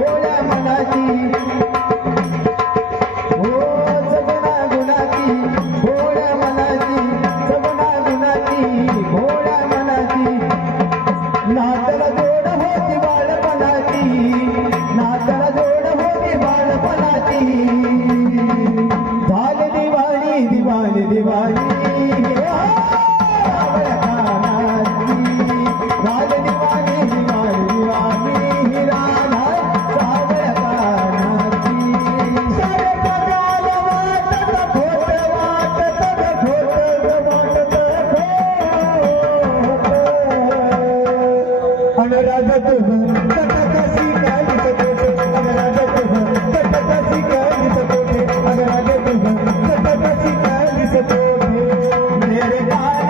भोळ्या मनाची. राजा